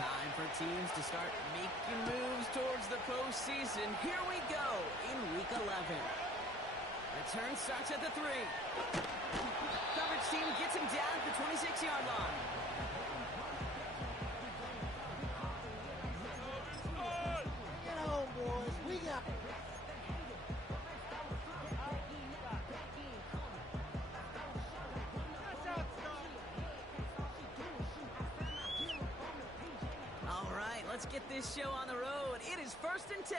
Time for teams to start making moves towards the postseason. Here we go in Week 11. Return starts at the 3. Coverage team gets him down at the 26-yard line. Get home, boys. We got... All right, let's get this show on the road. It is 1st and 10.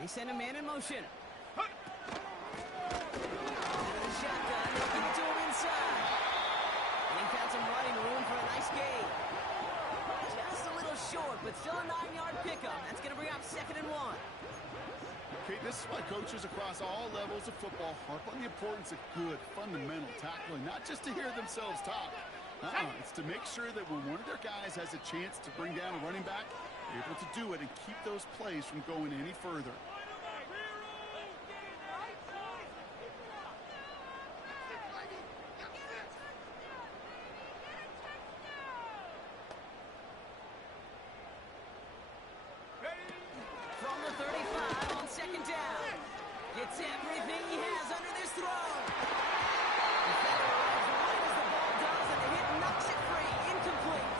They send a man in motion. Out of the shotgun, looking to him inside. And he found some running room for a nice gain. Just a little short, but still a 9-yard pickup. That's going to bring up 2nd and 1. Okay, this is why coaches across all levels of football harp on the importance of good, fundamental tackling, not just to hear themselves talk. It's to make sure that when one of their guys has a chance to bring down a running back, they're able to do it and keep those plays from going any further. From the 35 on 2nd down. Gets everything he has under this throw. Defender arrives right as the ball does, and the hit knocks it free. Incomplete.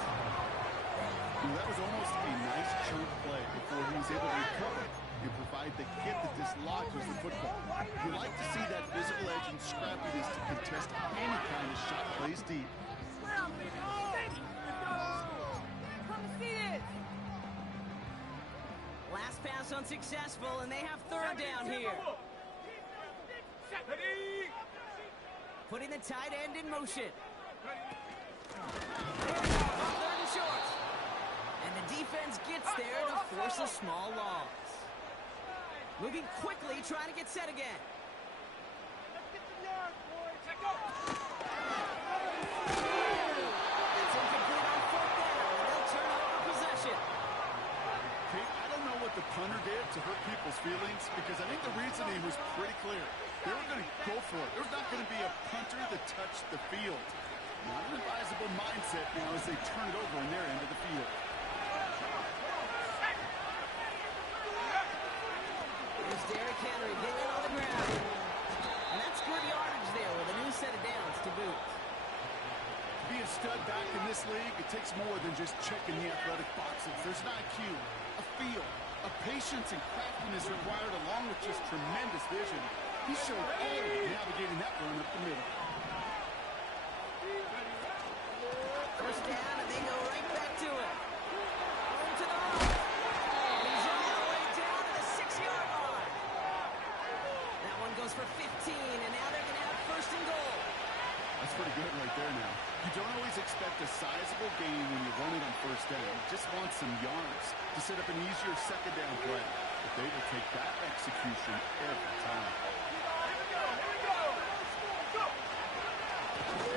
That was almost a nice chunk play before he was able to recover and provide the hit that dislodges the football. You like to see that physical edge and scrappiness to contest any kind of shot plays deep. Last pass unsuccessful, and they have 3rd down here. Putting the tight end in motion. 3rd and short. And the defense gets there to force a small loss. Moving quickly, trying to get set again. It's incomplete on 4th down, and they'll turn over possession. Kate, I don't know what the punter did to hurt people's feelings because I think the reasoning was pretty clear. They were going to go for it. There's not going to be a punter that touched the field. Not an advisable mindset now as they turn it over in their end of the field. There's Derrick Henry getting it on the ground. And that's good yardage there with a new set of downs to boot. To be a stud back in this league, it takes more than just checking the athletic boxes. There's an IQ, a feel, a patience and craftiness required along with just tremendous vision. He showed all navigating that run up the middle. 1st down, and they go right back to it. Going to the right. He's all the way down to the 6-yard line. That one goes for 15, and now they're going to have 1st and goal. That's pretty good right there now. You don't always expect a sizable gain when you run it on 1st down. You just want some yards to set up an easier 2nd down play. But they will take that execution every time.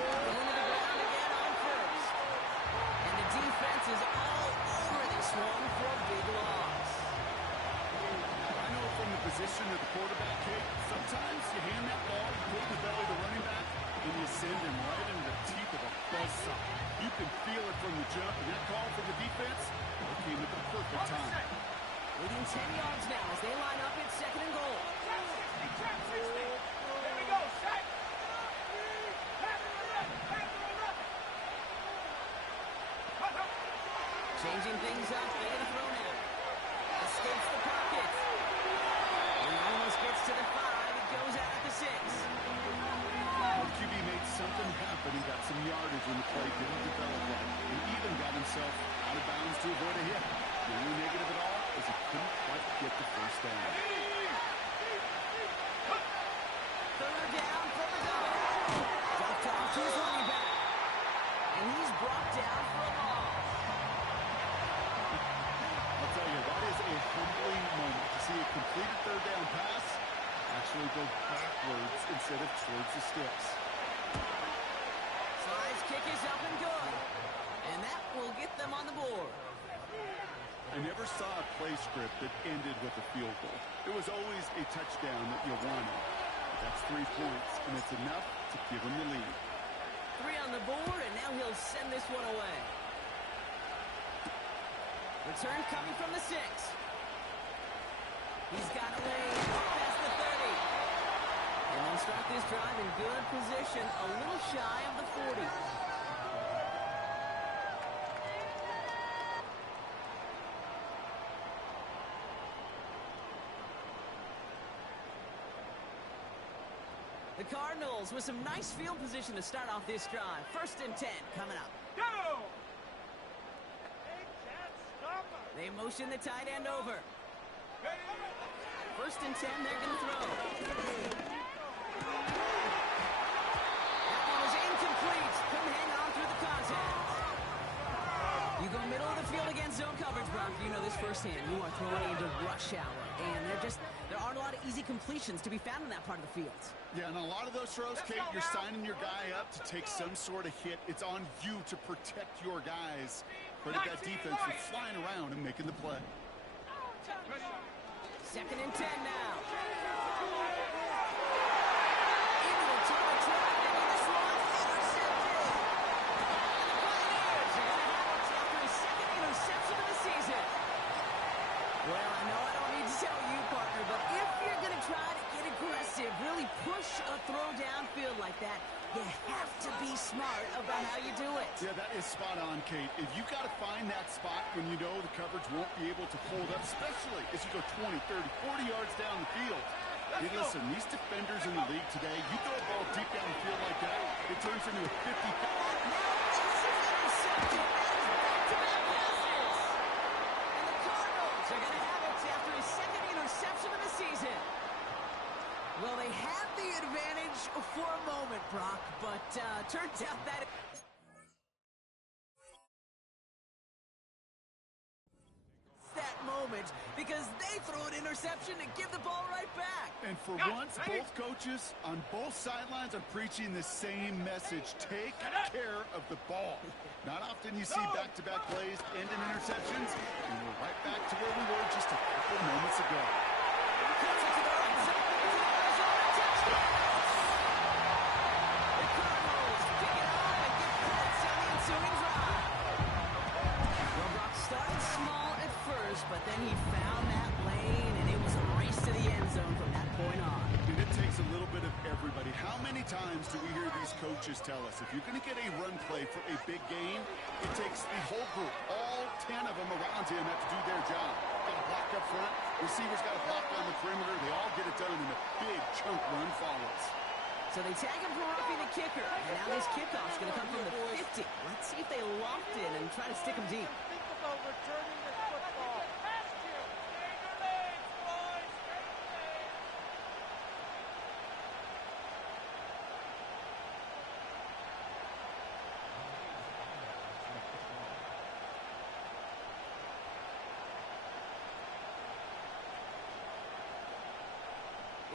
Going to the ground again on 1st. And the defense is all over this one for a big loss. I know from the position of the quarterback, Kate, sometimes you hand that ball, you put it in the belly of the running back, and you send him right into the teeth of a buzzsaw. You can feel it from the jump, and that call from the defense came at the perfect time. Leading 10 yards now as they line up at 2nd and goal. Changing things up, they're going to throw now. Escapes the pocket. And almost gets to the 5. It goes out at the 6. The QB made something happen. He got some yardage when the play didn't develop right. He even got himself out of bounds to avoid a hit. The only negative at all is he couldn't quite get the 1st down. 3rd down for the goal. Dumped off to his script that ended with a field goal. It was always a touchdown that you wanted. That's 3 points, and it's enough to give him the lead. 3 on the board, and now he'll send this one away. Return coming from the 6. He's got away past the 30. And they'll start this drive in good position, a little shy of the 40. The Cardinals with some nice field position to start off this drive. 1st and 10 coming up. Go! They motion the tight end over. 1st and 10, they're going to throw. That one was incomplete. Couldn't hang on through the contact. You go middle of the field against zone coverage, Brock. You know this firsthand. You are throwing into rush hour. And there aren't a lot of easy completions to be found in that part of the field. Yeah, and a lot of those throws, Kate, you're signing your guy up to take some sort of hit. It's on you to protect your guys. Credit that defense for flying around and making the play. 2nd and 10 now. Into the target trap, and this one intercepted. And the Buccaneers are going to have it after his 2nd interception of the season. Well, I know I don't need to tell you, partner, but if you're going to try to get aggressive, really push a throw downfield like that, you have to be smart about how you do it. Yeah, that is spot on, Kate. If you got to find that spot when you know the coverage won't be able to hold up, especially as you go 20, 30, 40 yards down the field. Hey, listen, these defenders in the league today, you throw a ball deep down the field like that, it turns into a 50. Now this is intercepted. Back-to-back passes. And the Cardinals are going to have it after his 2nd interception of the season. Well, they had the advantage for a moment, Brock, but turns out that moment because they throw an interception and give the ball right back. And for once, both coaches on both sidelines are preaching the same message. Take care of the ball. Not often you see back-to-back plays end in interceptions, and we're right back to where we were just a couple moments ago. Cuts it to the right side. Touchdown. The Cardinals pick it up and get points on the ensuing drive. Well, Brock started small at first, but then he found that lane, and it was a race to the end zone from that point on. And it takes a little bit of everybody. How many times do we hear these coaches tell us, if you're going to get a run play for a big game, it takes the whole group, all 10 of them around him have to do their job. Got a block up front, receivers got a block on the perimeter, they all get it done, and a big chunk run follows. So they tag him for roughing the kicker, and now this kickoff's going to come from the 50. Let's see if they loft in and try to stick him deep. Think about returning this football.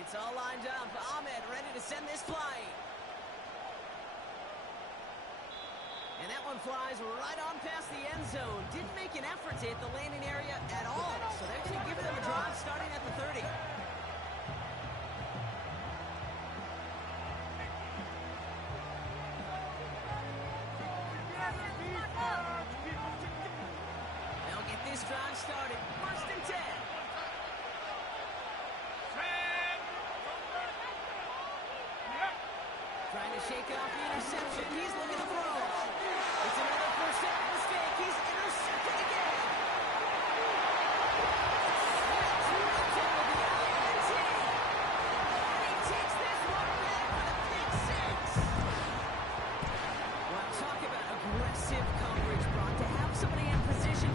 It's all lined up. Ahmed ready to send this flying. And that one flies right on past the end zone. Didn't make an effort to hit the landing area at all. So they're going to give them a drive starting at the 30. They'll get this drive started. 1st and 10. Trying to shake off the interception. He's looking to throw. It's another 1st down mistake. He's intercepted again. He takes this one back for the pick 6. Well, talk about aggressive coverage, Brock. To have somebody in position.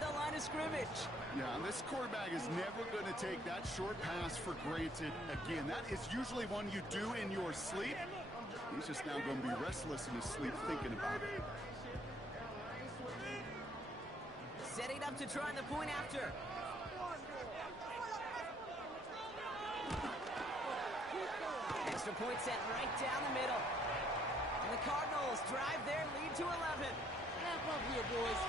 The line of scrimmage. Yeah, and this quarterback is never going to take that short pass for granted again. That is usually one you do in your sleep, He's just now going to be restless in his sleep thinking about it. Setting up to try the point after. Extra point set right down the middle. And the Cardinals drive their lead to 11. Snap up here, boys.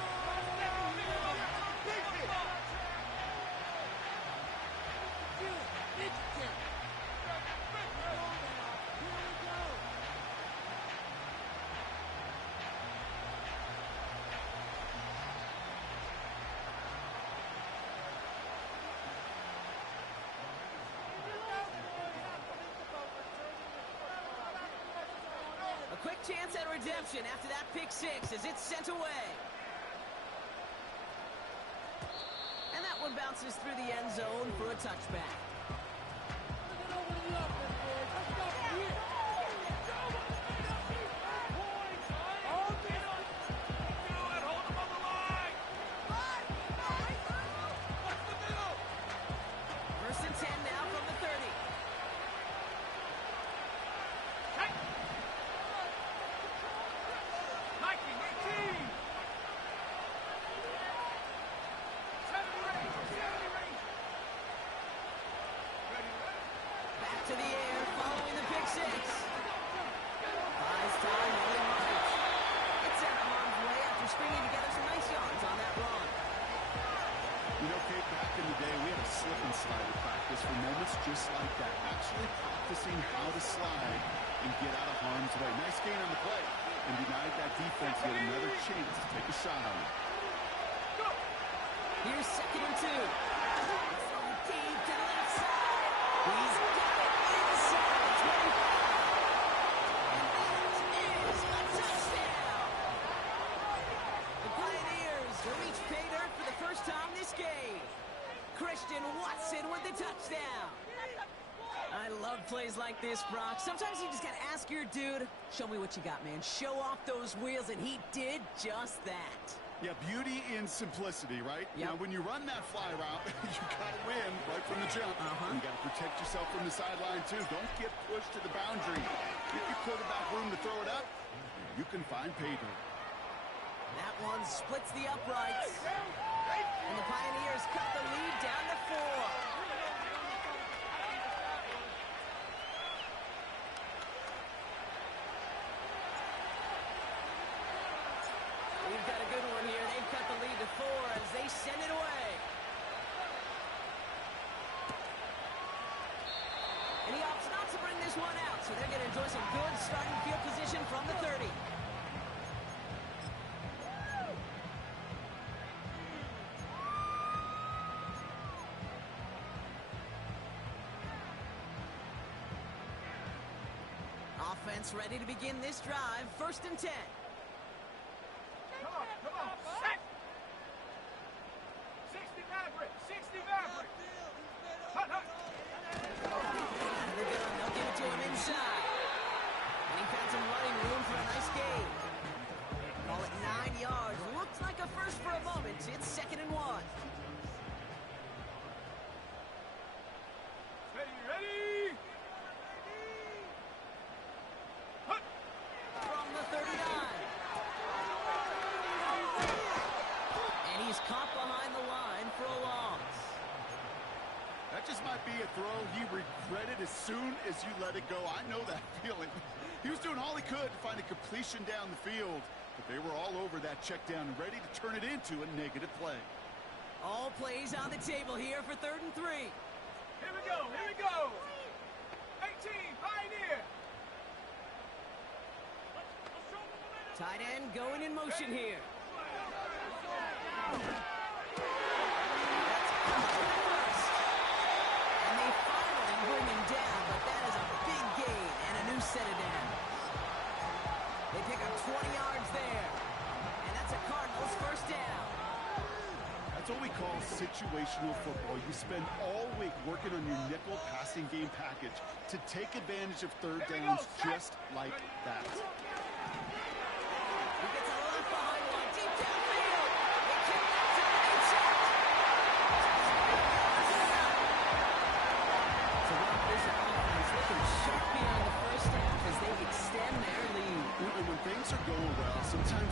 A quick chance at redemption after that pick six as it's sent away. And that one bounces through the end zone for a touchback. First and 10 now from the 30. Back to the air following the pick six. Buys time, rolling right. It's out of harm's way after stringing together some nice yards on that run. You know, Kate, back in the day, we had a slip and slide at practice for moments just like that. Actually practicing how to slide and get out of harm's way. Nice gain on the play. And denied that defense yet another chance to take a shot on it. Here's second and 2. Throw deep to the left side. He's got it inside the 25. And that is a touchdown. The Pioneers to reach pay dirt for the first time this game. Christian Watson with the touchdown. I love plays like this, Brock. Sometimes you just gotta ask your dude, show me what you got, man. Show off those wheels, and he did just that. Yeah, beauty in simplicity, right? Yep. Now, when you run that fly route, you gotta win right from the jump. You gotta protect yourself from the sideline, too. Don't get pushed to the boundary. Give your quarterback room to throw it up, you can find pay dirt. That one splits the uprights. And the Pioneers cut the lead down to 4. We've got a good one here. They've cut the lead to 4 as they send it away. And he opts not to bring this one out, so they're going to enjoy some good starting field position from the 30. Offense ready to begin this drive. First and 10. Come on, set! 60 Maverick, 60 Maverick! Hut, hut! They're good. They'll give it to him inside. And he found some running room for a nice gain. Call it 9 yards. Looks like a first for a moment. It's second and 1. Ready? Hut! From the 39. And he's caught behind the line for a loss. That just might be a throw he regretted as soon as you let it go. I know that feeling. He was doing all he could to find a completion down the field, but they were all over that check down, ready to turn it into a negative play. All plays on the table here for third and 3. Here we go! 18, Pioneer! Tight end going in motion here. And they finally bring him down, but that is a big gain and a new set of downs. They pick up 20 yards there, and that's a Cardinals first down. That's what we call situational football. You spend all week working on your nickel passing game package to take advantage of third downs just like that. He gets a lot behind one, deep downfield. They kick that time, it's out. So Rob, this offense looking sharp here in the first half as they extend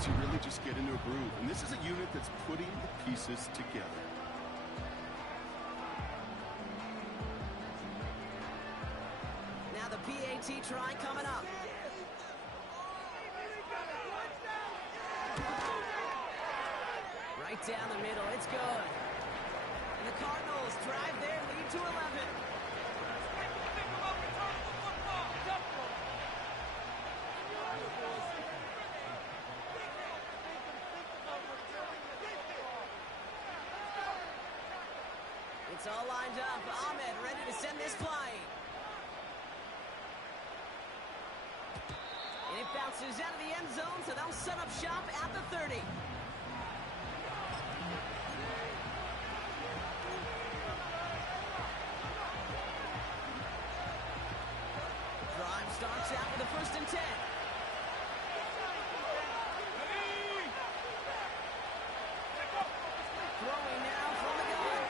you really just get into a groove. And this is a unit that's putting the pieces together. Now the PAT try coming up. Right down the middle, it's good. And the Cardinals drive their lead to 11. It's all lined up. Ahmed ready to send this flying. And it bounces out of the end zone, so they'll set up shop at the 30. Drive starts out with a 1st and 10. Throwing now from the gun.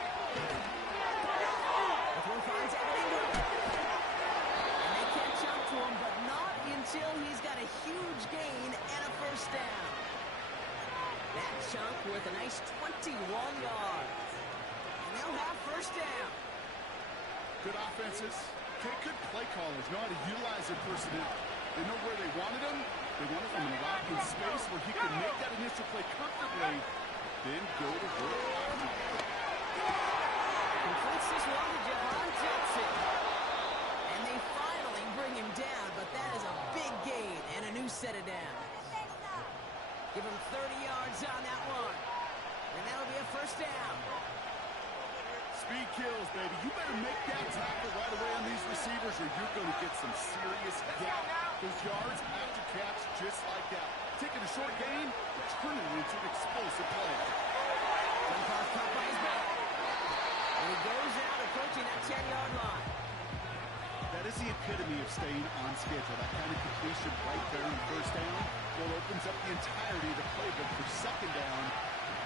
The throw finds Evan Ingram. And they can't jump to him, but not until he's got a huge gain and a 1st down. That chunk with a nice 21 yards. And they'll have 1st down. Good offenses. Okay, good play callers know how to utilize their personnel. They know where they wanted him. They wanted him in a locked in space where he could make that initial play comfortably, then go to work. Completes this one to Jahan Johnson. And they finally bring him down, but that is a big gain and a new set of downs. Give him 30 yards on that one. And that'll be a 1st down. Speed kills, baby. You better make that tackle right away on these receivers or you're going to get some serious gap. Those yards after catch just like that. Taking a short gain, but turning it into an explosive play. Dunbar's caught by his back. And he goes out approaching that 10-yard line. That is the epitome of staying on schedule. That kind of completion right there in 1st down. Well, opens up the entirety of the playbook for 2nd down.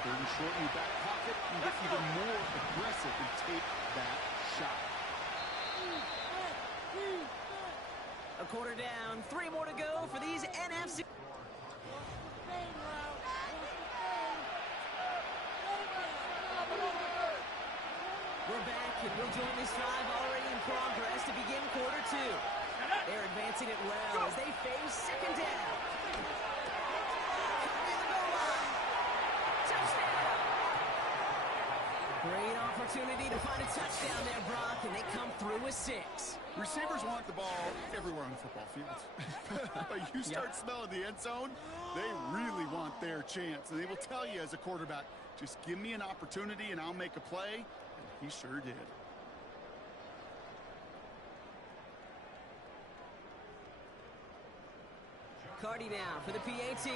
3rd and short in your back pocket. You get even more aggressive and take that shot. A quarter down, 3 more to go for these NFC. We're back, and we'll join this drive already in progress to begin quarter 2. They're advancing it well as they face 2nd down. Touchdown! Great opportunity to find a touchdown there, Brock, and they come through with 6. Receivers want the ball everywhere on the football field. But you start smelling the end zone, they really want their chance. And they will tell you as a quarterback, just give me an opportunity and I'll make a play. And he sure did. Cardi now for the PAT.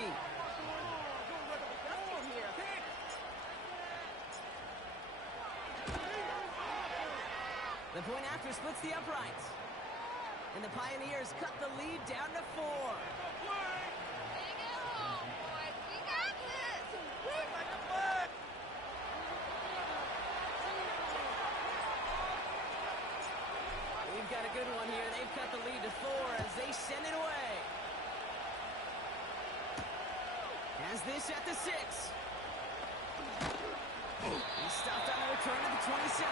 The point after splits the uprights. And the Pioneers cut the lead down to 4. We've got a good one here. They've cut the lead to 4 as they send it away. Has this at the 6. He's stopped on the return to the 27.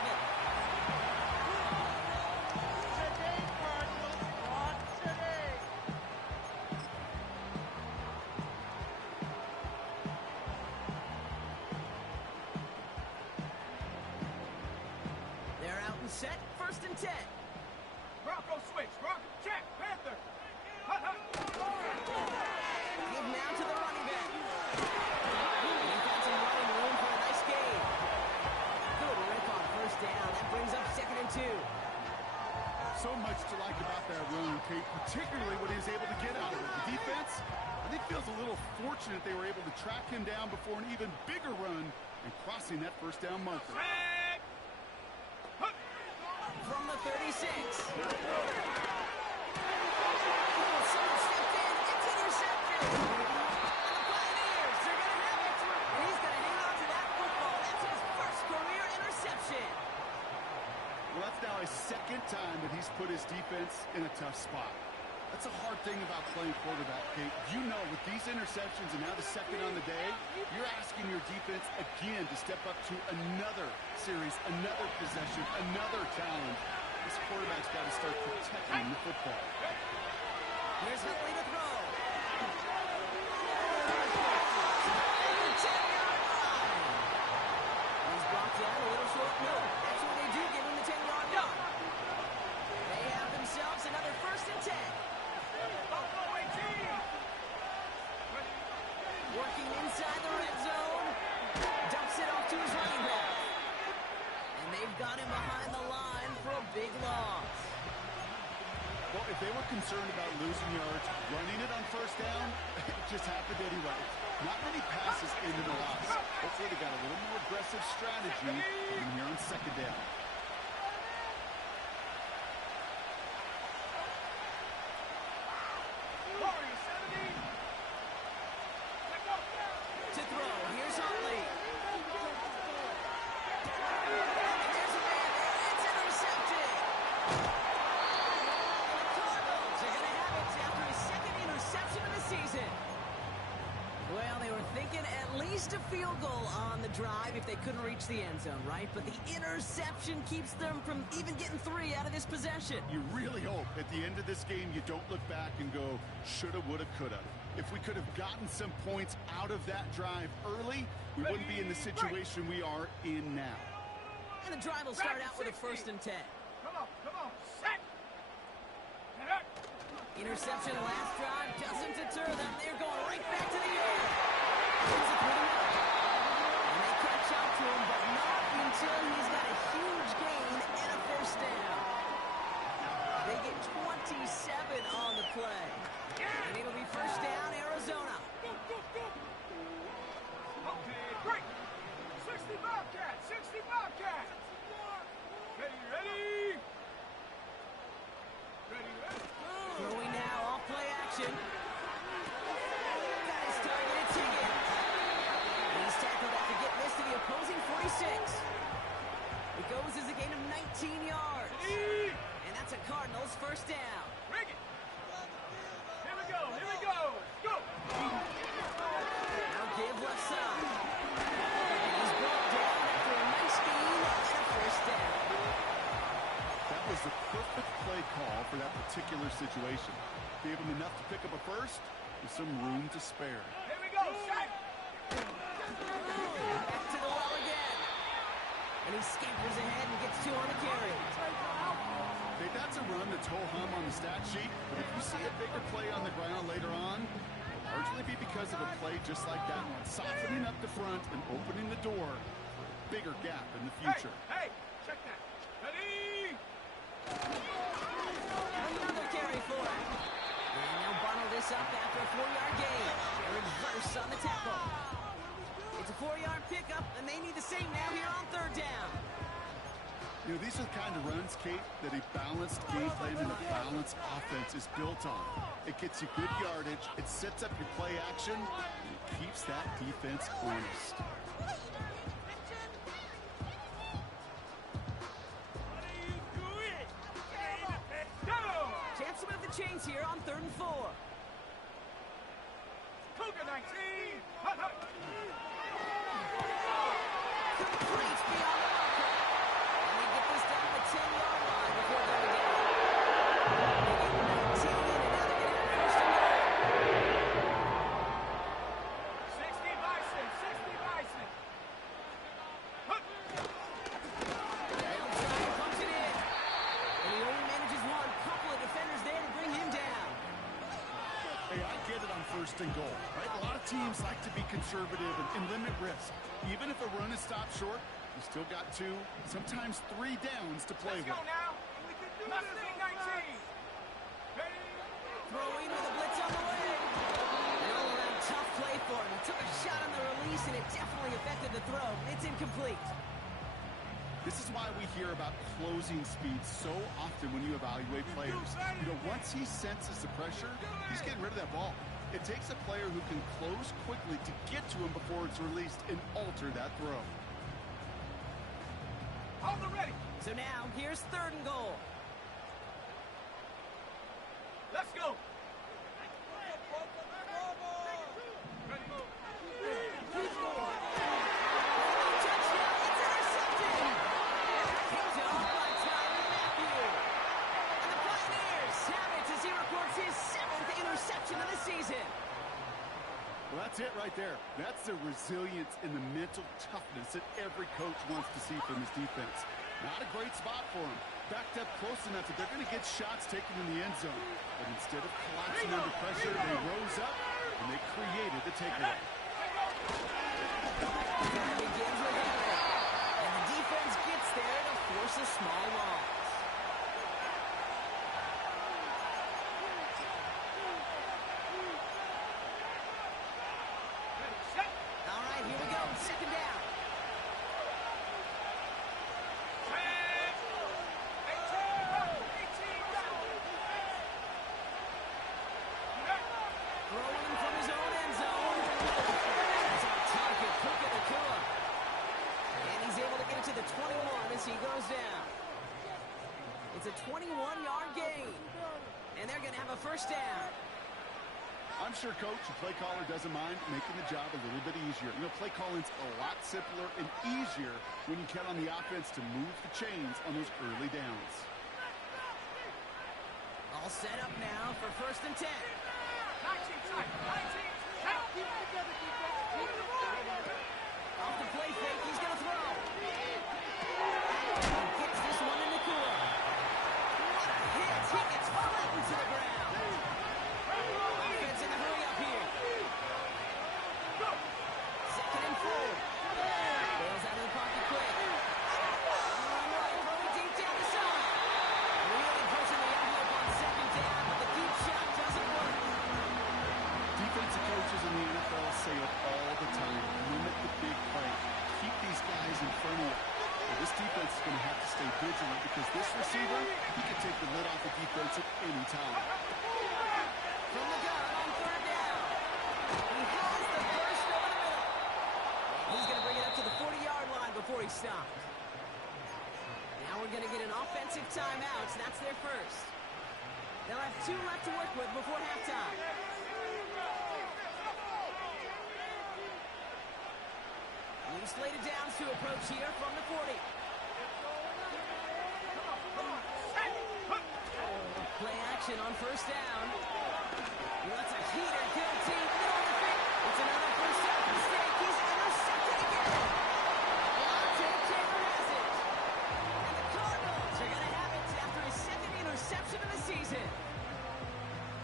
They're out and set, 1st and 10. Bronco switch, Bronco check, Panther. Give now to the running back. He's got some running room for a nice gain. Good rip on 1st down. That brings up 2nd and 2. So much to like about that run, Kate, particularly what he was able to get out of it. The defense, I think, feels a little fortunate they were able to track him down before an even bigger run and crossing that 1st down marker. From the 36. Someone stepped in. It's intercepted. And the Pioneers, they're going to have it. And he's going to hang on to that football. That's his 1st career interception. Well, that's now his 2nd time that he's put his defense in a tough spot. That's a hard thing about playing quarterback, Kate. You know, with these interceptions and now the second on the day, you're asking your defense again to step up to another series, another possession, another challenge. This quarterback's got to start protecting the football. Here's Huntley to throw. He's brought down a little short. No, actually they do give him the 10-yard line. They have themselves another 1st and 10. Working inside the red zone. Dumps it off to his running back. And they've got him behind the line for a big loss. Well, if they were concerned about losing yards, running it on 1st down, it just happened anyway. Not many passes into the loss. Hopefully they got a little more aggressive strategy in here on 2nd down. To throw, here's Huntley. And there's a man, it's intercepted. The Cardinals are going to have it after his 2nd interception of the season. Well, they were thinking at least a field goal on the drive if they couldn't reach the end zone, right? But the interception keeps them from even getting 3 out of this possession. You really hope at the end of this game you don't look back and go, shoulda, woulda, coulda. If we could have gotten some points out of that drive early, we wouldn't be in the situation we are in now. And the drive will start out with a 1st and 10. Come on, set. Interception last drive doesn't deter them. They're going right back to the air. And they catch up to him, but not until he's got a huge gain and a 1st down. They get 27 on the play. And it'll be 1st down, Arizona. Okay, great. 60 Bobcats, 60 Bobcats. Ready. Throwing now, off play action. Got his targeted ticket. He's tackled after getting this to the opposing 46. It goes as a gain of 19 yards. And that's a Cardinals 1st down. Rig it. Here we go. Go. Now give left side. And he's brought down after a nice gain and a 1st down. That was the perfect play call for that particular situation. Gave him enough to pick up a 1st with some room to spare. Here we go. Set. Back to the well again. And he scampers ahead and gets 2 on the carry. Okay, that's a run that's ho-hum on the stat sheet, but if you see a bigger play on the ground later on, it'll largely be because of a play just like that one, softening up the front and opening the door for a bigger gap in the future. Hey, check that. Ready. Another carry for him. And they'll bundle this up after a 4-yard gain. A reverse on the tackle. It's a 4-yard pickup, and they need the same now here on 3rd down. You know, these are the kind of runs, Kate, that a balanced game plan and a balanced offense is built on. It gets you good yardage, it sets up your play action, and it keeps that defense honest. Go. Chance to move the chains here on 3rd and 4. Cougar 19. Hut. Complete beyond the marker. And they get this down to the 10-yard line before going down. They get 19, and now they're going to have 1st and goal. 60 Bison. Hut. They'll try and punch it in. And he only manages one. Couple of defenders there to bring him down. Hey, I get it on 1st and goal, right? A lot of teams like to be conservative and limit risk. Even if a run is stopped short, you still got 2, sometimes 3 downs to play Let's with. go now. We can do Mustang 19. Ready. Throwing with a blitz on the way. An all-around tough play for him. He took a shot on the release, and it definitely affected the throw. It's incomplete. This is why we hear about closing speed so often when you evaluate players. You know, once he senses the pressure, he's getting rid of that ball. It takes a player who can close quickly to get to him before it's released and alter that throw. Hold the ready. So now, here's 3rd and goal. Let's go. Of the season. Well, that's it right there. That's the resilience and the mental toughness that every coach wants to see from his defense. Not a great spot for him. Backed up close enough that they're going to get shots taken in the end zone. But instead of collapsing under pressure, they rose up and they created the takeaway. It begins with effort. And the defense gets there to force a small loss. Second down. Throwing from his own end zone. That's on target. Puka Nacua. And he's able to get it to the 21 as he goes down. It's a 21-yard gain. And they're going to have a first down. I'm sure Coach, the play caller, doesn't mind making the job a little bit easier. You know, play calling's a lot simpler and easier when you count on the offense to move the chains on those early downs. All set up now for 1st and 10. 19 tight. 19. Help. Keep it together, defense. Keep it together. Off the play fake, he's going to throw. He gets this one in Nacua. What a hit. He gets flattened to the ground. Offense in a hurry up here. Second and 4. Bales out of the pocket quick. Right, throwing deep down the side. Really pushing the envelope on 2nd down, but the deep shot doesn't work. Defensive coaches in the NFL say it all the time. Limit the big play. Keep these guys in front of you. Well, this defense is going to have to stay vigilant because this receiver, he can take the lid off the defense at any time. From the gun on 3rd down. He has the burst over the middle. He's going to bring it up to the 40-yard line before he stops. Now we're going to get an offensive timeout. That's their first. They'll have 2 left to work with before halftime. New slated downs to approach here from the 40. Play action on 1st down. That's a heater, guilty. It's another first down mistake. He's intercepted again. Taylor has it. And the Cardinals are going to have it after his 2nd interception of the season.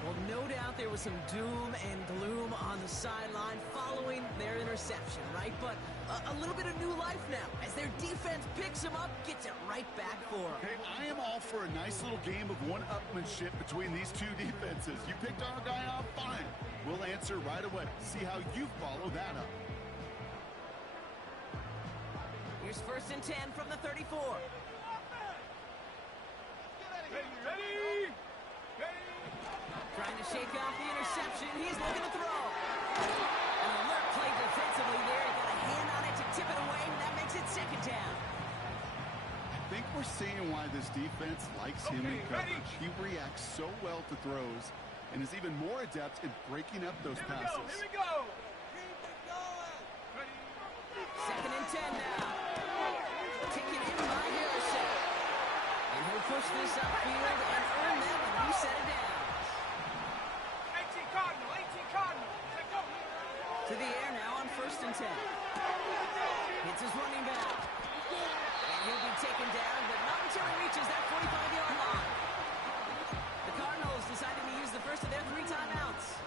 Well, no doubt there was some doom and gloom on the sideline following their interception, right? But a little bit of new life now as their defense picks him up, gets it right back for him. Hey, I am all for a nice little game of one-upmanship between these two defenses. You picked our guy off, fine. We'll answer right away. See how you follow that up. Here's 1st and 10 from the 34. Ready? Trying to shake off the interception. He's looking to throw. An alert play defensively there. He got a hand on it to tip it away, and that makes it 2nd down. I think we're seeing why this defense likes him in coverage. He reacts so well to throws and is even more adept in breaking up those passes. Here we go. Keep it going. 2nd and 10 now. Taken in by Harrison. And he'll push this upfield and earn them a new set of downs. 18 Cardinal. Let's go. To the air now on 1st and 10. Hits his running back. And he'll be taken down, but not until he reaches that 45-yard line. The Cardinals decided to use the first of their 3 timeouts.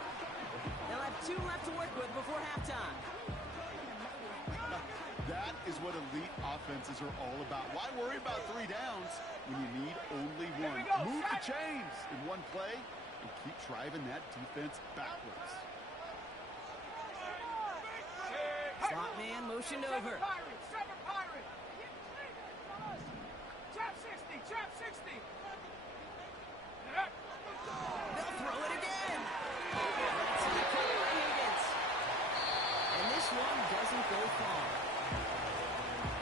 They'll have 2 left to work with before halftime. That is what elite offenses are all about. Why worry about 3 downs when you need only 1? Move the chains in one play and keep driving that defense backwards. Slot man motioned over. Seven Pirate. Trap 60. They'll throw it again. That's in the cover by Higgins. And this one doesn't go far.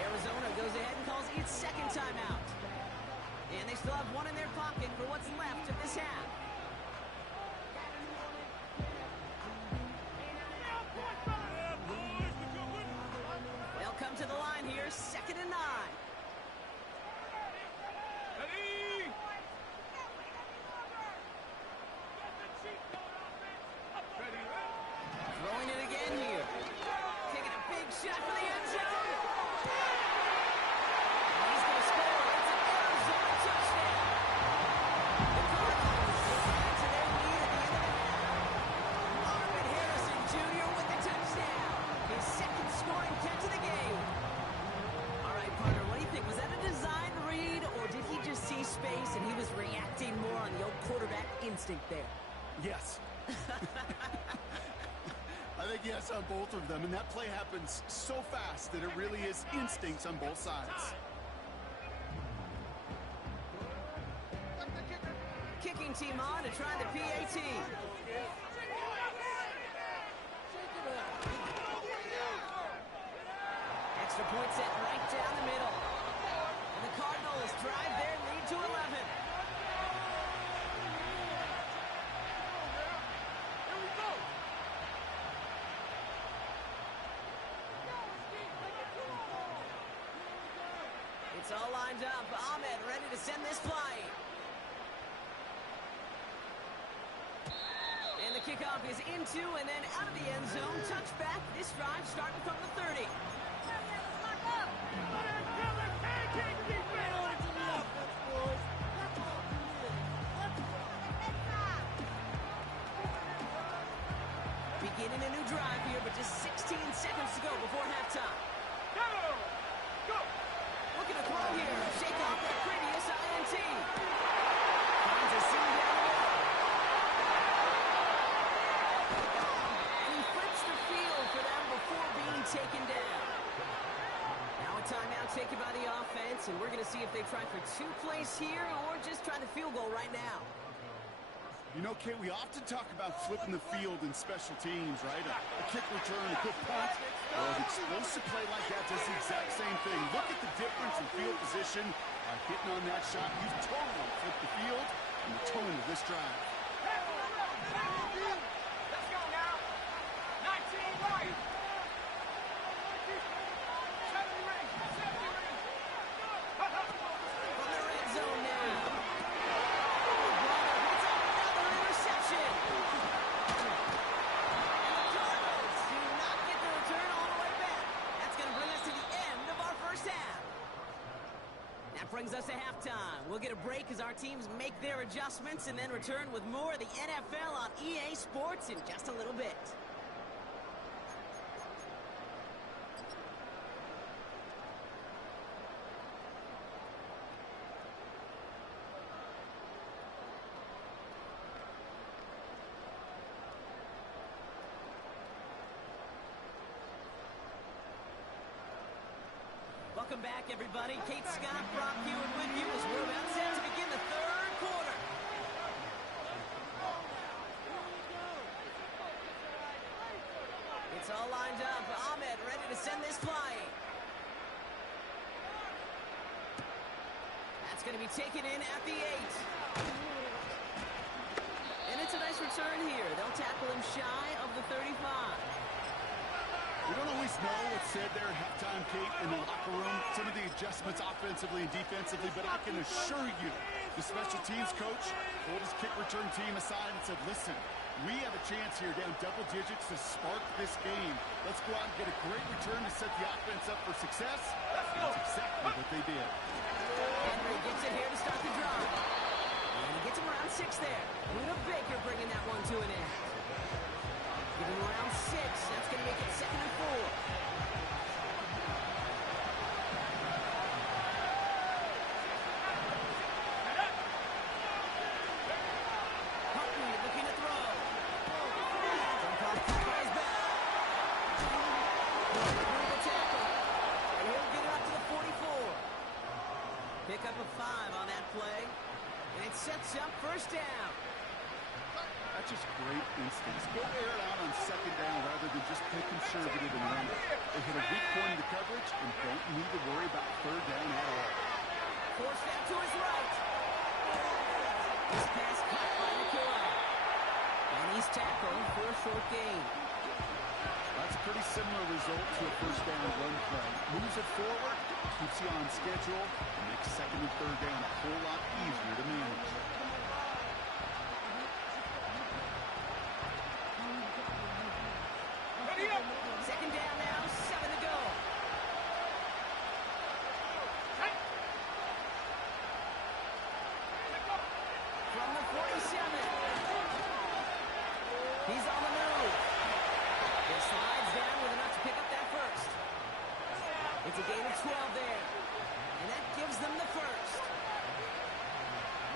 Arizona goes ahead and calls its 2nd timeout. And they still have 1 in their pocket for what's left of this half. 2nd and 9. Ready? Ready, Throwing it again here. Taking a big shot for the end zone. And he's going to score. It's an Arizona touchdown. The Cardinals get back to their lead at the end of the half. Marvin Harrison Jr. with the touchdown. His 2nd scoring catch of the game. All right, partner, what do you think? Was that a design read, or did he just see space and he was reacting more on the old quarterback instinct there? Yes. I think yes on both of them, and that play happens so fast that it really is instincts on both sides. Kicking team on to try the PAT. Extra point set right down the middle. And the Cardinals drive their lead to 11. It's all lined up. Ahmed ready to send this flying. And the kickoff is into and then out of the end zone. Touchback. This drive starting from the 30. Beginning a new drive here, but just 16 seconds to go before halftime. Go! Looking to throw here. Shake off that previous INT. Finds a seam down the middle. And he flips the field for them before being taken down. Now a timeout taken by the offense, and we're going to see if they try for 2 plays here or just try the field goal right now. You know, Kate, we often talk about flipping the field in special teams, right? A kick return, a good punt. Well, an explosive play like that does the exact same thing. Look at the difference in field position. Hitting on that shot, you've totally flipped the field and the tone of this drive. Let's go now. 19 right. 70 rings. 70 rings. From the red zone now. It's another interception. And the Cardinals do not get the return all the way back. That's going to bring us to the end of our first half. That brings us to halftime. We'll get a break as our teams make their adjustments and then return with more of the NFL on EA Sports in just a little bit. Welcome back, everybody. Kate Scott, Brock Hewitt with you as we're about set to begin the 3rd quarter. It's all lined up. Ahmed ready to send this flying. That's going to be taken in at the 8. And it's a nice return here. They'll tackle him shy of the 35. We don't always know what's said there at halftime, Kate, in the locker room. Some of the adjustments offensively and defensively, but I can assure you the special teams coach pulled his kick return team aside and said, listen, we have a chance here down double digits to spark this game. Let's go out and get a great return to set the offense up for success. That's exactly what they did. Henry gets it here to start the drive. And he gets him around 6 there. Luda Baker bringing that one to an end. Give him around 6. That's going to make it 2nd and 4. Huntley looking to throw. Jump off Cowboys back. Through the tackle. And he'll get it up to the 44. Pick up a 5 on that play. And it sets up 1st down. That's just great instincts. Go air it out on 2nd down rather than just play conservative and run it. They hit a weak point in the coverage and don't need to worry about 3rd down at all. Forced out to his right. This pass caught by Nakua. And he's tackled for a short gain. That's a pretty similar result to a 1st down run play. Moves it forward, Keeps you on schedule and makes second and third down a whole lot easier to manage. Second down now, 7 to go. From the 47. He's on the move. He slides down with enough to pick up that first. It's a gain of 12 there. And that gives them the first.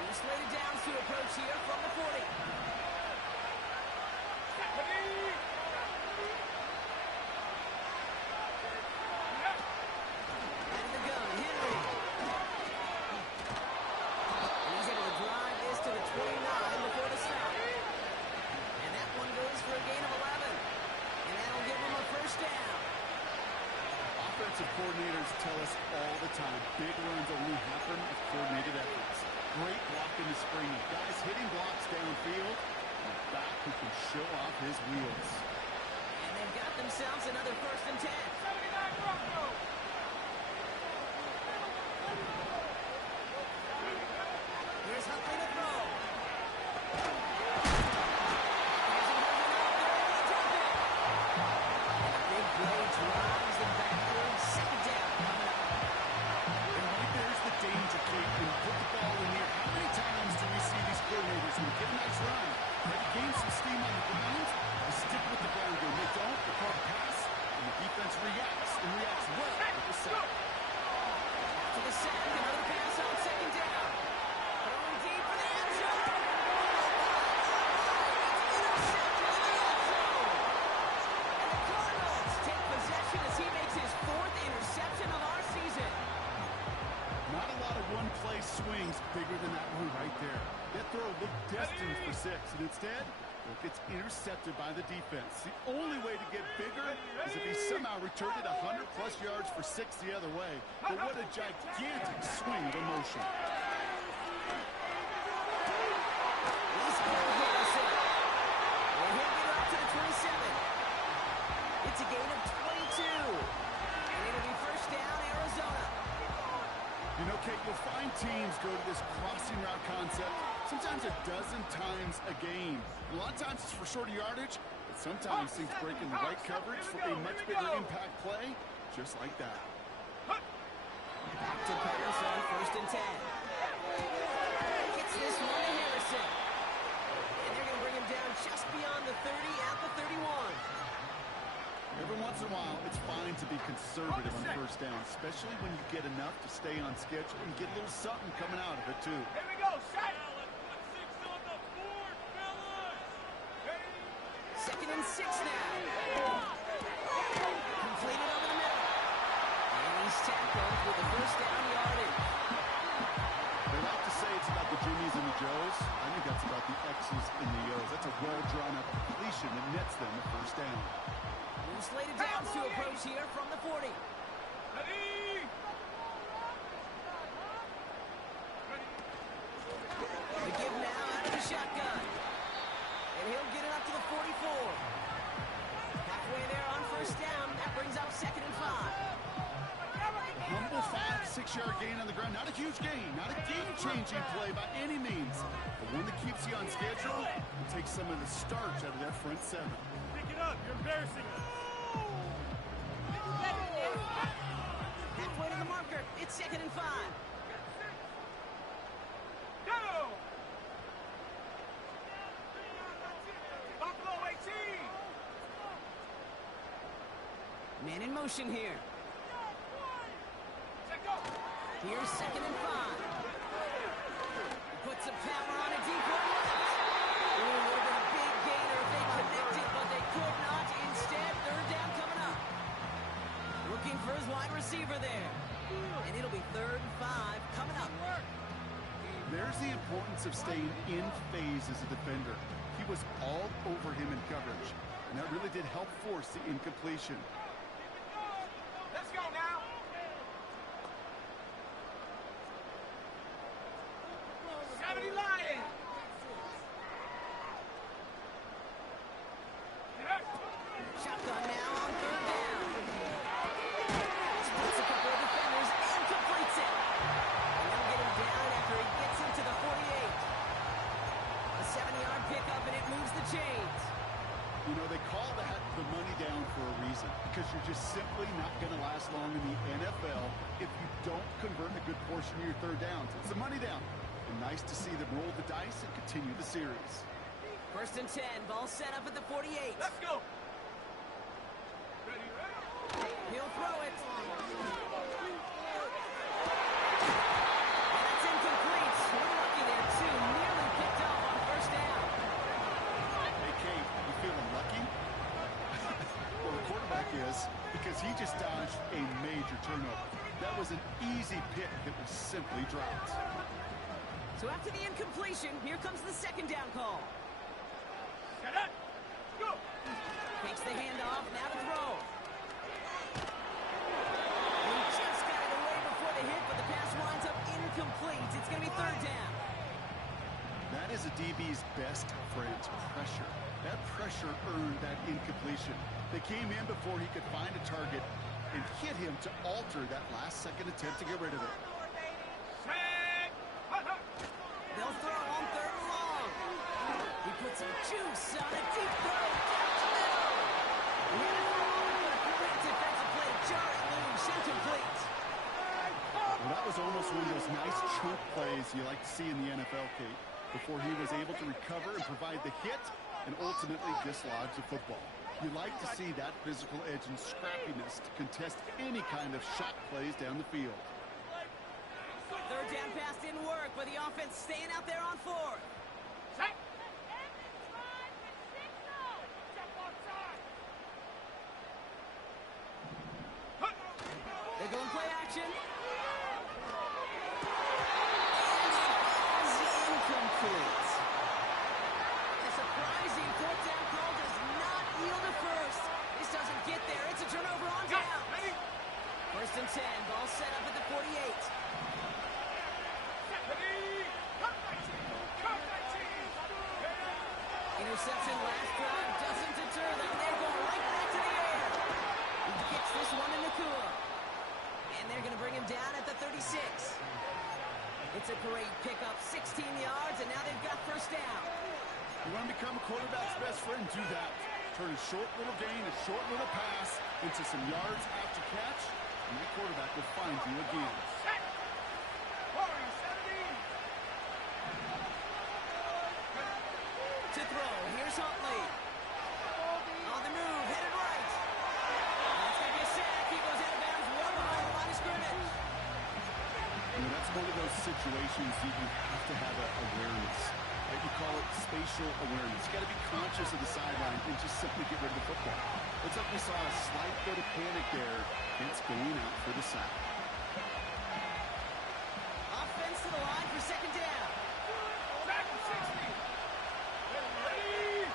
New slated downs to approach here from the 40. Out of the gun, Henry. And he's able to drive this to the 29 before the stop. And that one goes for a gain of 11. And that'll give him a first down. Offensive coordinators tell us all the time, big runs only happen with coordinated efforts. Great block in the spring. Guys hitting blocks downfield. And a back who can show off his wheels. And they've got themselves another first and 10. 79 Broncos. Here's Huntley to throw. Big play drives them backwards. Second down coming up. And right there's the danger, Kate. When you put the ball in here, how many times do we see these coordinators who get a nice run, try to gain some steam on the ground, they stick with the ground game. They don't, they call a pass, and the defense reacts, and reacts well with the sack. To the sack, another pass on second down. Throwing deep for the end zone. It's intercepted in the end zone. And the Cardinals take possession as he makes his 4th interception of our season. Not a lot of one-play swings bigger than that one right there. That throw looked destined for 6, and instead, it gets intercepted by the defense. The only way to get bigger is if he somehow returned it 100-plus yards for 6 the other way. But what a gigantic swing of emotion. He's got Harrison. And he'll get up to the 27. It's a gain of 22. And it'll be first down, Arizona. You know, Kate, you'll find teams go to this crossing route concept sometimes a dozen times a game. A lot of times it's for shorter yardage, but sometimes things break in the right coverage for a much bigger impact play, just like that. Back to Pettis on first and 10. Gets this one to Harrison. And they're going to bring him down just beyond the 30 at the 31. Every once in a while, it's fine to be conservative on first down, especially when you get enough to stay on schedule and get a little something coming out of it, too. Here we go, set. Put 6 on the board, fellas. Second and 6 now. Completed over the middle. And he's tackled with the first down yardage. They like to say it's about the Jimmies and the Joes. I think that's about the X's and the O's. That's a well-drawn-up completion that nets them the first down. New slated downs to approach here from the 40. Ready. The give now out of the shotgun. And he'll get it up to the 44. Halfway there on first down. That brings up second and 5. Humble 5-6-yard gain on the ground. Not a huge gain. Not a game-changing play by any means. But one that keeps you on schedule and takes some of the starch out of that front 7. Pick it up. You're embarrassing us. Halfway to the marker. It's second and 5. Go. Buffalo 18. Man in motion here. Set go. Here's second and 5. Puts some power on a deep one left. Ooh, would have been a big gainer if they connected, but they could not. Instead, third down coming up. Looking for his wide receiver there. And it'll be third and 5 coming up. There's the importance of staying in phase as a defender. He was all over him in coverage, and that really did help force the incompletion. Let's go now. Lions. Shotgun now on third down. Splits a couple of defenders because you're just simply not going to last long in the NFL if you don't convert a good portion of your third downs. It's a money down. And nice to see them roll the dice and continue the series. 1st and 10, ball set up at the 48. Let's go. Ready, ready. He'll throw it. And it's incomplete. We're lucky there, too. Nearly picked off on 1st down. Hey, Kate, you feeling lucky? Well, the quarterback is, because he just dodged a major turnover. That was an easy pick that was simply dropped. So after the incompletion, here comes the 2nd down call. Set up. Go. Takes the handoff, now to throw. He just got it away before the hit, but the pass winds up incomplete. It's going to be 3rd down. That is a DB's best friend, pressure. That pressure earned that incompletion. They came in before he could find a target and hit him to alter that last-second attempt to get rid of it. Set. Hut, hut. They'll throw on 3rd and long. He puts some juice on a deep throw down the middle. He had it for a moment, but a great defensive play. Jar it loose, incomplete. Well, that was almost one of those nice chunk plays you like to see in the NFL, Kate, before he was able to recover and provide the hit and ultimately dislodge the football. You like to see that physical edge and scrappiness to contest any kind of shot plays down the field. 3rd down pass didn't work, but the offense staying out there on 4th. Set. Hut. They go and play action. And it is incomplete. A surprising 4th down call does not yield a first. This doesn't get there. It's a turnover on Go. down. Ready. 1st and 10, ball set up at the 48. Ready. Cut 19. Cut 19. Interception last drive doesn't deter them. They're going right back to the air. He gets this one in Nakua. And they're going to bring him down at the 36. It's a great pickup, 16 yards, and now they've got 1st down. You want to become a quarterback's best friend? Do that. Turn a short little gain, a short little pass into some yards after catch, and that quarterback will find you again. Set. Warrior 17. To throw, here's Huntley. On the move, headed right. That's going to be a sack. He goes out of bounds, well behind the line of scrimmage. You know, that's one of those situations that you have to have awareness. You call it spatial awareness. You got to be conscious of the sideline and just simply get rid of the football. Looks like we saw a slight bit of panic there. It's going out for the sack. Offense to the line for 2nd down. Back to 60. Ready.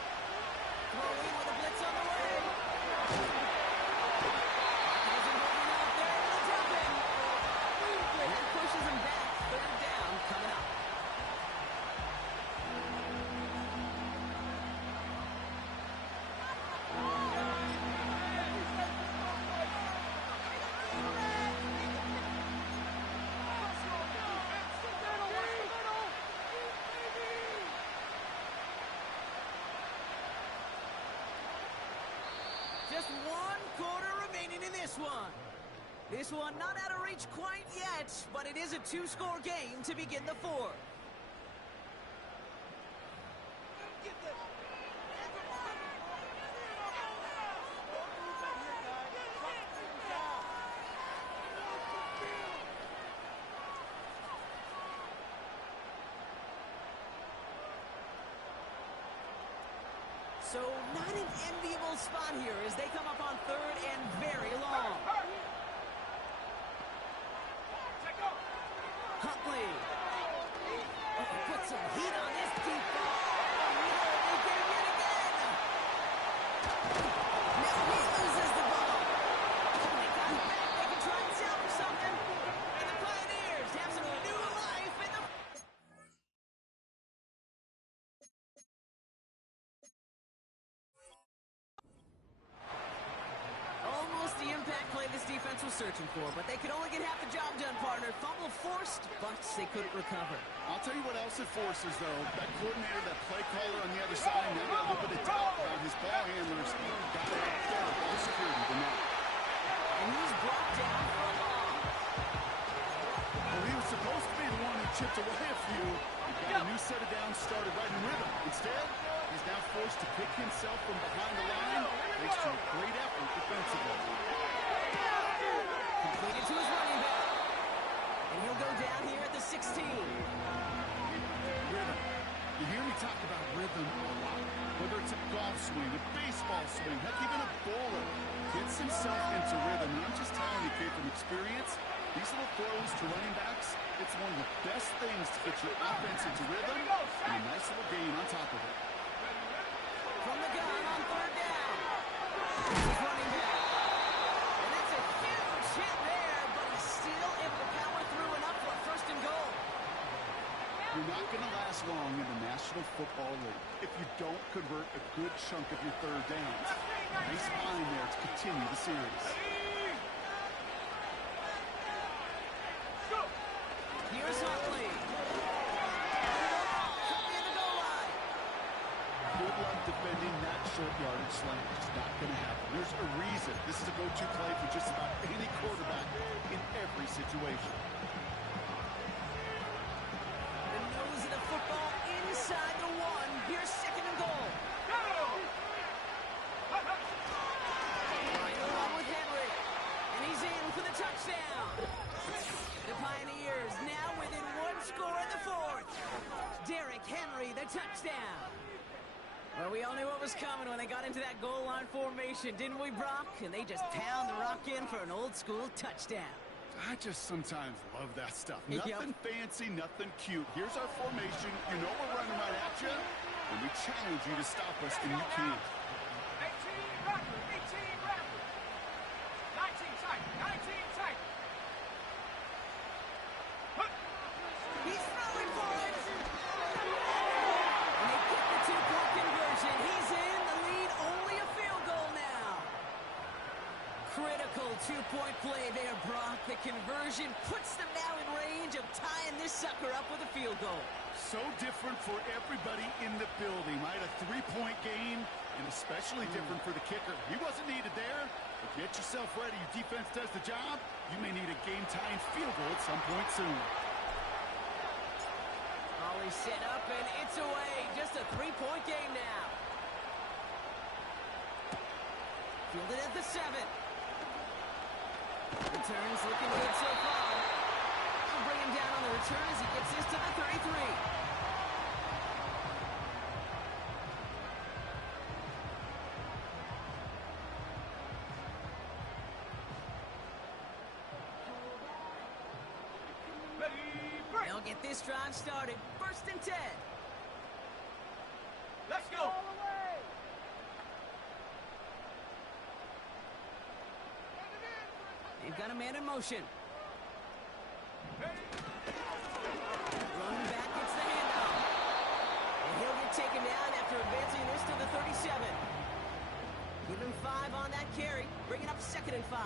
Throwing with a blitz on the way. Doesn't hold him out there into the drop in. And that pushes him back. 3rd down coming up. Just 1 quarter remaining in this one. This one not out of reach quite yet, but it is a 2-score game to begin the 4th. So not an enviable spot here as they come up on 3rd and very long. Huntley. Oh, put some heat on this deep ball. No, they get it yet again. Now he loses the ball. Oh, they got it back. They can try and salvage something. And the Pioneers have some new life in the... Almost the impact play this defense was searching for, but they could only get half the job done, partner. Fumble forced, but they couldn't recover. I'll tell you what else it forces, though. That coordinator, that play caller on the other side, now got a little bit of doubt about his ball handlers. Got it up there, better security than that. And he's brought down for a loss. Well, he was supposed to be the one who chipped away a few. Got a new set of downs started right in rhythm. Instead, he's now forced to pick himself from behind the line, thanks to a great effort defensively. Completed to his running back. And he'll go down here at the 16. Rhythm. You hear me talk about rhythm a lot. Whether it's a golf swing, a baseball swing, heck, even a bowler gets himself into rhythm. And I'm just telling you, kid, from experience, these little throws to running backs, it's one of the best things to get your offense into rhythm and a nice little gain on top of it. From the gun on third down. He's running back. And that's a huge hit there, but he's still able to power through enough for a first and goal. You're not going to last long in the National Football League if you don't convert a good chunk of your third downs. Nice find there to continue the series. Here's Huntley. Near the goal line. Good luck defending that short yardage slant. It's not going to happen. There's a reason this is a go-to play for just about any quarterback in every situation. The nose of the football inside the one. Here's second and goal. Right along with Henry. And he's in for the touchdown. The Pioneers now within one score in the fourth. Derrick Henry, the touchdown. Well, we all knew what was coming when they got into that goal line formation, didn't we, Brock? And they just pound the rock in for an old-school touchdown. I just sometimes love that stuff. Yep. Nothing fancy, nothing cute. Here's our formation. You know we're running right at you, and we challenge you to stop us, and you can't. 18 rapid, 18 rapid. 19 tight, 19 tight. He's throwing for it. And they get the two-point conversion. He's in the lead, only a field goal now. Critical two-point play there, Brock. The conversion puts them now in range of tying this sucker up with a field goal. So different for everybody in the building, right? A three-point game, and especially different for the kicker. He wasn't needed there, but get yourself ready. Your defense does the job. You may need a game-tying field goal at some point soon. Ollie set up, and it's away. Just a three-point game now. Fielded at the 7. Returns looking good so far. We'll bring him down on the return as he gets this to the 33. Ready, break. They'll get this drive started. First and 10. Let's go. They've got a man in motion. Running back gets the handoff. And he'll get taken down after advancing this to the 37. Give him 5 on that carry. Bringing up second and 5.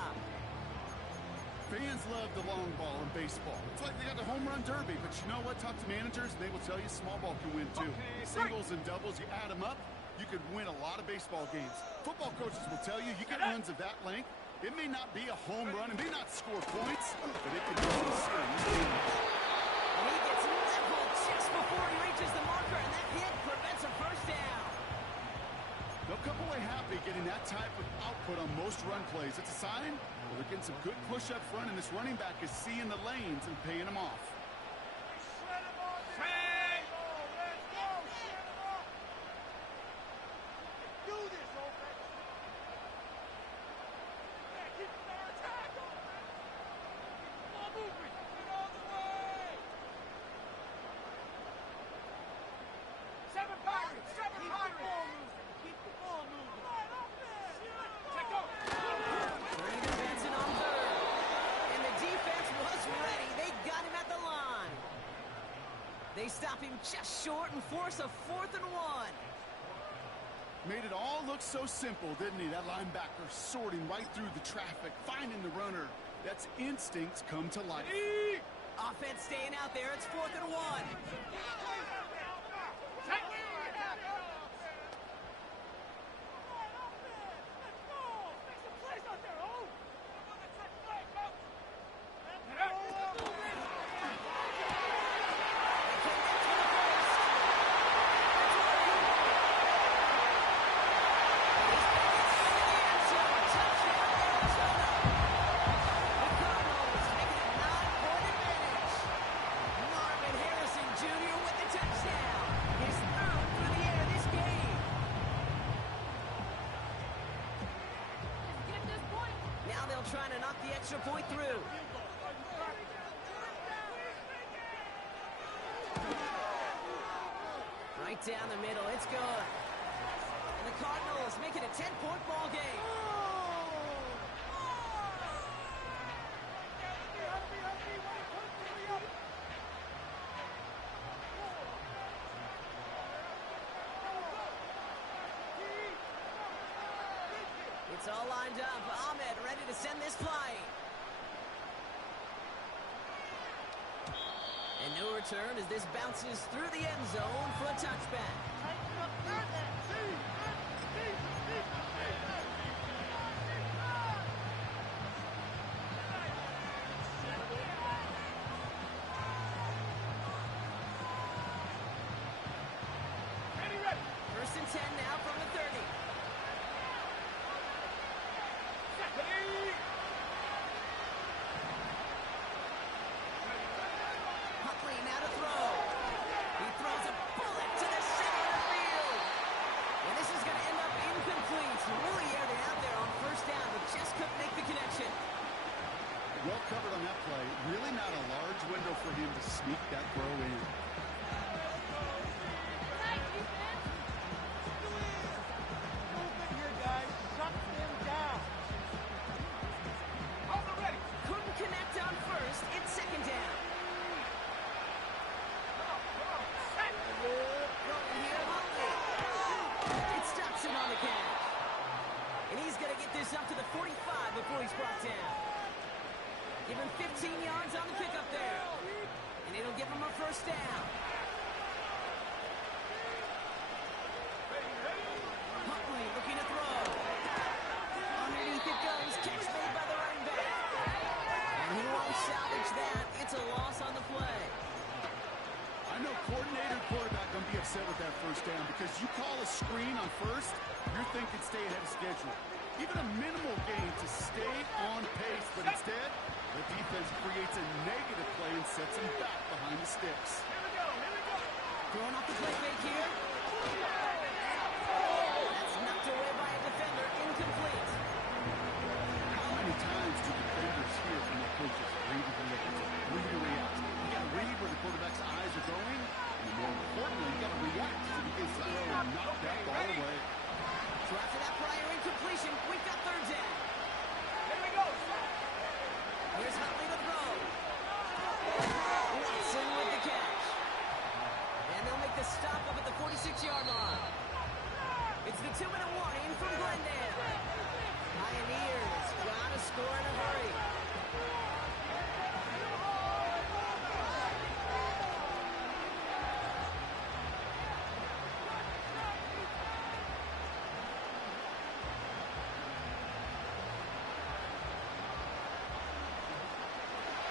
Fans love the long ball in baseball. It's like they got the home run derby, but you know what? Talk to managers, and they will tell you small ball can win too. Okay, Singles and doubles, you add them up, you could win a lot of baseball games. Football coaches will tell you, you get runs of that length, it may not be a home run, it may not score points, but it can win a series. And he gets leveled just before he reaches the marker, and that hit prevents a first down. They'll come away happy getting that type of output on most run plays. It's a sign well, they're getting some good push up front, and this running back is seeing the lanes and paying them off. They stop him just short and force a 4th and 1. Made it all look so simple, didn't he? That linebacker sorting right through the traffic, finding the runner. That's instincts come to life. Offense staying out there. It's 4th and 1. trying to knock the extra point through. Right down the middle, it's good. And the Cardinals make it a 10-point ball game. It's all lined up. Ahmed ready to send this flying. And no return as this bounces through the end zone for a touchback. First and 10 now from the 30. Huntley now to throw. He throws a bullet to the center of the field. And this is going to end up incomplete. He really aired it out there on first down, but just couldn't make the connection. Well covered on that play. Really not a large window for him to sneak that throw in. Couldn't connect on first. It's second down. Going here, Huntley. It stops him on the catch. And he's going to get this up to the 45 before he's brought down. Give him 15 yards on the pickup there. And it'll give him a first down. Huntley looking to throw. Underneath it goes. Catch made by the running back. And he won't salvage that. It's a loss on the play. I know coordinator and quarterback going to be upset with that first down because you call a screen on first, you're thinking stay ahead of schedule. Even a minimal gain to stay on pace, but instead, the defense creates a negative play and sets him back behind the sticks. Throwing off the play fake here. That's knocked away by a defender. Incomplete. How many times do defenders hear from their coaches, read the react? You got to read where the quarterback's eyes are going, and more importantly, you got to react so you can knock that ball away. So after that prior incompletion, we've got third down. Here's Huntley to throw. Watson with the catch. And they'll make the stop up at the 46-yard line. It's the 2-minute warning from Glendale. Pioneers gotta score in a hurry.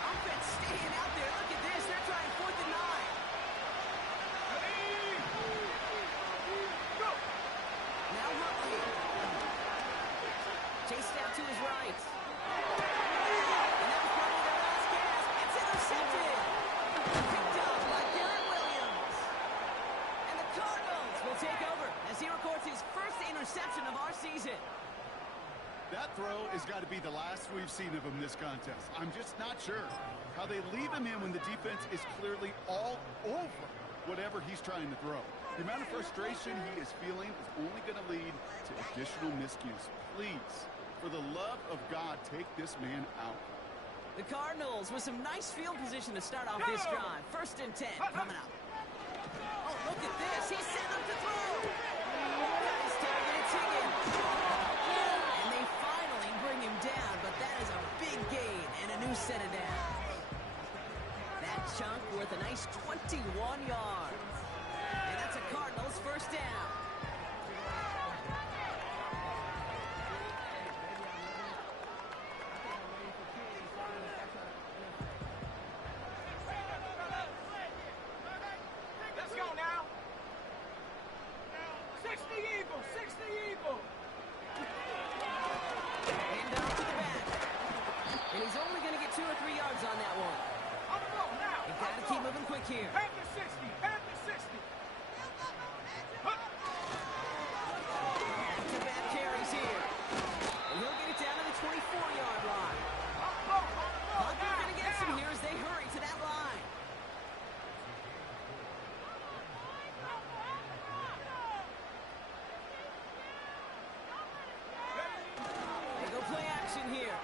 Offense staying out there. Look at this. They're trying 4th and 9. Now Huntley. Chased out to his right. And that was probably their last gasp. It's intercepted. Picked up by Garrett Williams. And the Cardinals will take over as he records his first interception of our season. That throw has got to be the last we've seen of him this contest. I'm just not sure how they leave him in when the defense is clearly all over whatever he's trying to throw. The amount of frustration he is feeling is only going to lead to additional miscues. Please, for the love of God, take this man out. The Cardinals with some nice field position to start off this drive. 1st and 10 coming up. Oh, look at this. He's set up to throw. Guys targeted Higgins. And they finally bring him down, but that is a big gain and a new set of downs. That chunk worth a nice 21 yards. And that's a Cardinals first down. Let's go now. 60 Eagles, 60 Eagles. Hand off to the back. And he's only going to get 2 or 3 yards on that one. On the roll now. They've got to keep moving quick here. Panther 60, Panther 60. Back-to-back carries here. And he'll get it down to the 24-yard line. interception here.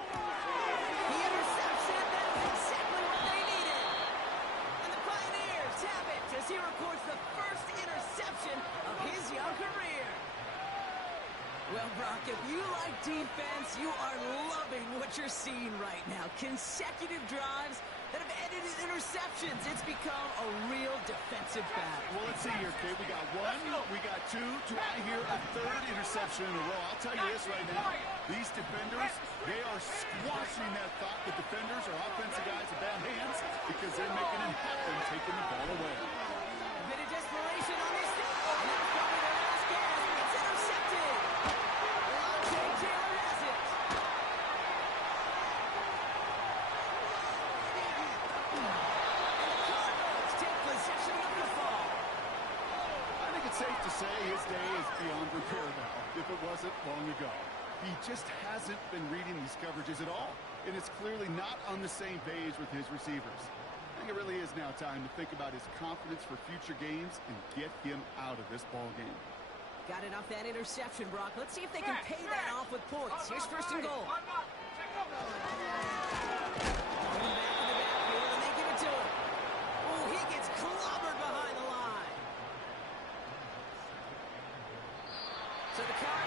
The interception, that is exactly what they needed. And the Pioneers have it as he records the first interception of his young career. Well, Brock, if you like defense, you are loving what you're seeing right now. Consecutive drives that have ended in interceptions. It's become a real defensive battle. Well, let's see here, Kate. We got one, we got two. Do I hear a third interception in a row? I'll tell you this right now. These defenders, they are squashing that thought that defenders or offensive guys with bad hands because they're making it happen, taking the ball away. A bit of desperation on this thing. And that's probably their last gasp. It's intercepted. Lante Taylor has it. Cardinals take possession of the ball. I think it's safe to say his day is beyond repair now, if it wasn't long ago. He just hasn't been reading these coverages at all, and it's clearly not on the same page with his receivers. I think it really is now time to think about his confidence for future games and get him out of this ball game. Got it off that interception, Brock. Let's see if they can pay that off with points. Here's first and goal. Coming back in the backfield, and they give it to him. Oh, he gets clobbered behind the line. So the Cowboys